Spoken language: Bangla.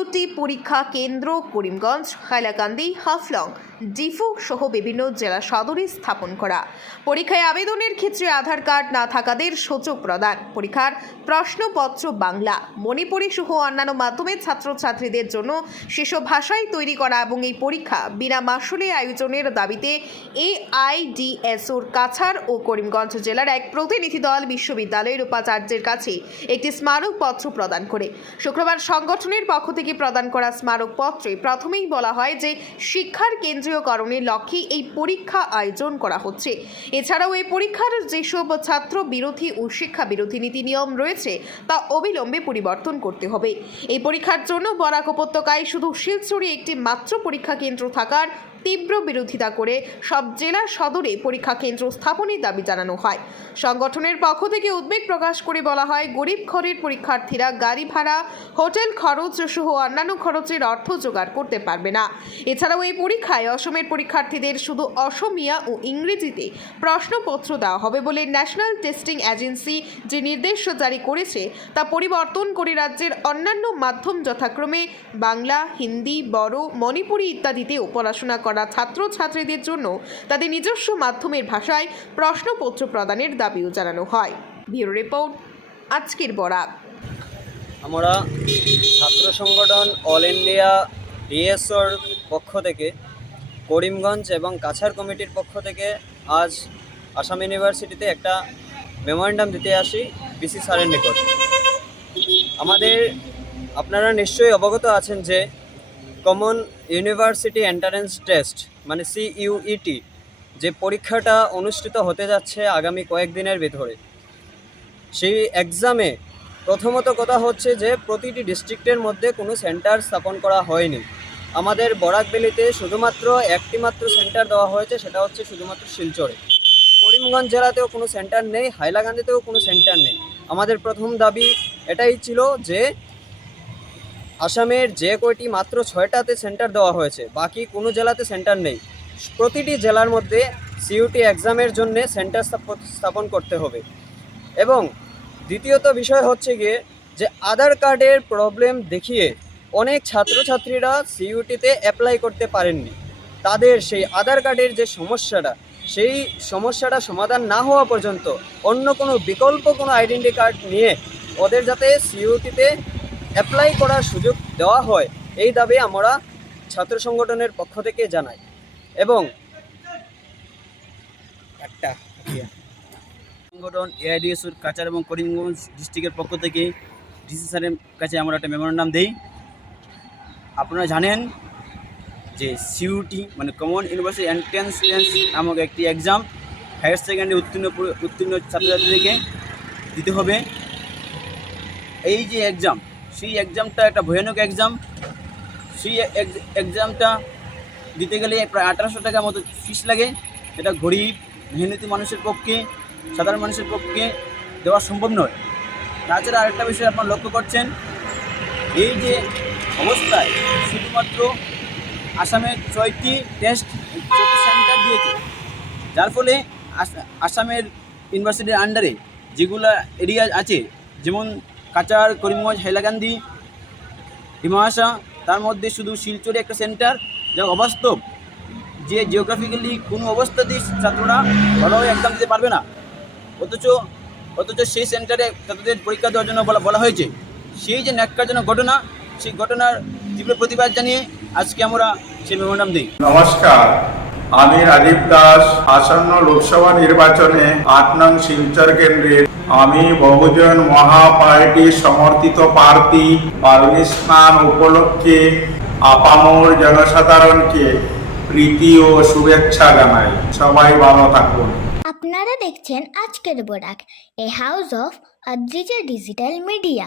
সিইউটি পরীক্ষা কেন্দ্র করিমগঞ্জ হাইলাকান্দি হাফলং। ডিফু সহ বিভিন্ন জেলা সদরে স্থাপন করা। পরীক্ষায় আবেদনের ক্ষেত্রে আধার কার্ড না থাকাদের সূচক প্রদান। পরীক্ষার প্রশ্নপত্র বাংলা। মণিপুরি সহ অন্যান্য মাধ্যমের ছাত্রছাত্রীদের জন্য সেসব ভাষায় তৈরি করা এবং এই পরীক্ষা বিনা মাসুলে আয়োজনের দাবিতে এআইডিএসওর কাছাড় ও করিমগঞ্জ জেলার এক প্রতিনিধি দল বিশ্ববিদ্যালয়ের উপাচার্যের কাছে একটি স্মারকপত্র প্রদান করে। শুক্রবার সংগঠনের পক্ষ থেকে প্রদান করা স্মারকপত্রে প্রথমেই বলা হয় যে শিক্ষার কেন্দ্রীয়করণের লক্ষ্যে এই পরীক্ষা আয়োজন করা হচ্ছে। এছাড়াও এই পরীক্ষার যেসব ছাত্র বিরোধী ও শিক্ষা বিরোধী নীতি নিয়ম রয়েছে, তা অবিলম্বে পরিবর্তন করতে হবে। এই পরীক্ষার জন্য বরাক উপত্যকায় শুধু শিলচরে একটি মাত্র পরীক্ষা কেন্দ্র থাকার তীব্র বিরোধিতা করে সব জেলা সদরে পরীক্ষা কেন্দ্র স্থাপনের দাবি জানানো হয়। সংগঠনের পক্ষ থেকে উদ্বেগ প্রকাশ করে বলা হয়, গরিব ঘরের পরীক্ষার্থীরা গাড়ি ভাড়া, হোটেল খরচ সহ অন্যান্য খরচের অর্থ জোগাড় করতে পারবে না। এছাড়াও এই পরীক্ষায় অসমের পরীক্ষার্থীদের শুধু অসমিয়া ও ইংরেজিতে প্রশ্নপত্র দেওয়া হবে বলে ন্যাশনাল টেস্টিং এজেন্সি যে নির্দেশ জারি করেছে, তা পরিবর্তন করে রাজ্যের অন্যান্য মাধ্যম যথাক্রমে বাংলা, হিন্দি, বড়, মণিপুরি ইত্যাদিতেও পড়াশোনা ছাত্রছাত্রীদের জন্য তাদের নিজস্ব মাধ্যমের ভাষায় প্রশ্নপত্র প্রদানের দাবিও জানানো হয়। ব্যুরো রিপোর্ট, আজকের বরাক আমরা ছাত্র সংগঠন অল ইন্ডিয়া ডিএসওর পক্ষ থেকে, করিমগঞ্জ এবং কাছাড় কমিটির পক্ষ থেকে আজ আসাম ইউনিভার্সিটিতে একটা মেমোরেন্ডাম দিতে আসি বিসি স্যারের নিকট। আমাদের, আপনারা নিশ্চয়ই অবগত আছেন যে কমন ইউনিভার্সিটি এন্ট্রান্স টেস্ট মানে সিইউইটি যে পরীক্ষাটা অনুষ্ঠিত হতে যাচ্ছে আগামী কয়েকদিনের ভিতরে। সেই এক্সামে প্রথমত কথা হচ্ছে যে প্রতিটি ডিস্ট্রিক্টের মধ্যে কোনো সেন্টার স্থাপন করা হয়নি। আমাদের বরাকবেলিতে শুধুমাত্র একটি মাত্র সেন্টার দেওয়া হয়েছে, সেটা হচ্ছে শুধুমাত্র শিলচরে। করিমগঞ্জ জেলাতেও কোনো সেন্টার নেই, হাইলাকান্দিতেও কোনো সেন্টার নেই। আমাদের প্রথম দাবি এটাই ছিল যে আসামের যে কয়টি মাত্র ছয়টাতে সেন্টার দেওয়া হয়েছে, বাকি কোনো জেলাতে সেন্টার নেই। প্রতিটি জেলার মধ্যে সিইউটি এক্সামের জন্য সেন্টার স্থাপন করতে হবে। এবং দ্বিতীয়ত বিষয় হচ্ছে গিয়ে যে আধার কার্ডের প্রবলেম দেখিয়ে অনেক ছাত্রছাত্রীরা সিইউটিতে অ্যাপ্লাই করতে পারেননি। তাদের সেই আধার কার্ডের যে সমস্যাটা, সেই সমস্যাটা সমাধান না হওয়া পর্যন্ত অন্য কোনো বিকল্প কোনো আইডেন্টি কার্ড নিয়ে ওদের যাতে সিইউটিতে অ্যাপ্লাই করার সুযোগ দেওয়া হয়, এই দাবি আমরা ছাত্র সংগঠনের পক্ষ থেকে জানাই। এবং একটা সংগঠন এআইডিএসুর কাচার এবং করিমগঞ্জ ডিস্ট্রিক্টের পক্ষ থেকে ডিসি স্যারের কাছে আমরা একটা মেমোরেন্ডাম দিই। আপনারা জানেন যে সিইউটি মানে কমন ইউনিভার্সিটি এন্ট্রান্স নামক একটি এক্সাম হায়ার সেকেন্ডারি উত্তীর্ণ উত্তীর্ণ ছাত্রছাত্রীদেরকে দিতে হবে। এই যে এক্সাম সেই এক্সামটা একটা ভয়ানক এক্সাম। সেই এক্সামটা দিতে গেলে প্রায় আঠারোশো টাকার মতো ফিস লাগে। এটা গরিব, মেহনতি মানুষের পক্ষে, সাধারণ মানুষের পক্ষে দেওয়া সম্ভব নয়। তাছাড়া আরেকটা বিষয় আপনারা লক্ষ্য করছেন, এই যে অবস্থায় শুধুমাত্র আসামের ছয়টি টেস্ট ছয়টি সেন্টার দিয়েছে। যার ফলে আস- আসামের ইউনিভার্সিটির আন্ডারে যেগুলো এরিয়া আছে, যেমন কাচার, করিমগঞ্জ, হাইলাকান্দি, ডিমাহাসা, তার মধ্যে শুধু শিলচরে একটা সেন্টার যা অবাস্তব, যে জিওগ্রাফিক্যালি কোনো অবস্থাতেই ছাত্ররা ভালোভাবে এক্সাম দিতে পারবে না। অথচ অথচ সেই সেন্টারে ছাত্রদের পরীক্ষা দেওয়ার জন্য বলা বলা হয়েছে। সেই যে ন্যাক্কারজনক ঘটনা, সেই ঘটনার তীব্র প্রতিবাদ জানিয়ে আজকে আমরা সেই মেমোরান্ডাম দিই। নমস্কার। আমি রাজীব দাস, আসন্ন লোকসভা নির্বাচনে আট নং শিলচর কেন্দ্রের আমি বহুজন মহা পার্টি সমর্থিত প্রার্থী পালনী স্নান উপলক্ষে আপামর জনসাধারণকে প্রীতি ও শুভেচ্ছা জানাই। সবাই ভালো থাকুন। আপনারা দেখছেন আজকের Borak a house of Adrija digital media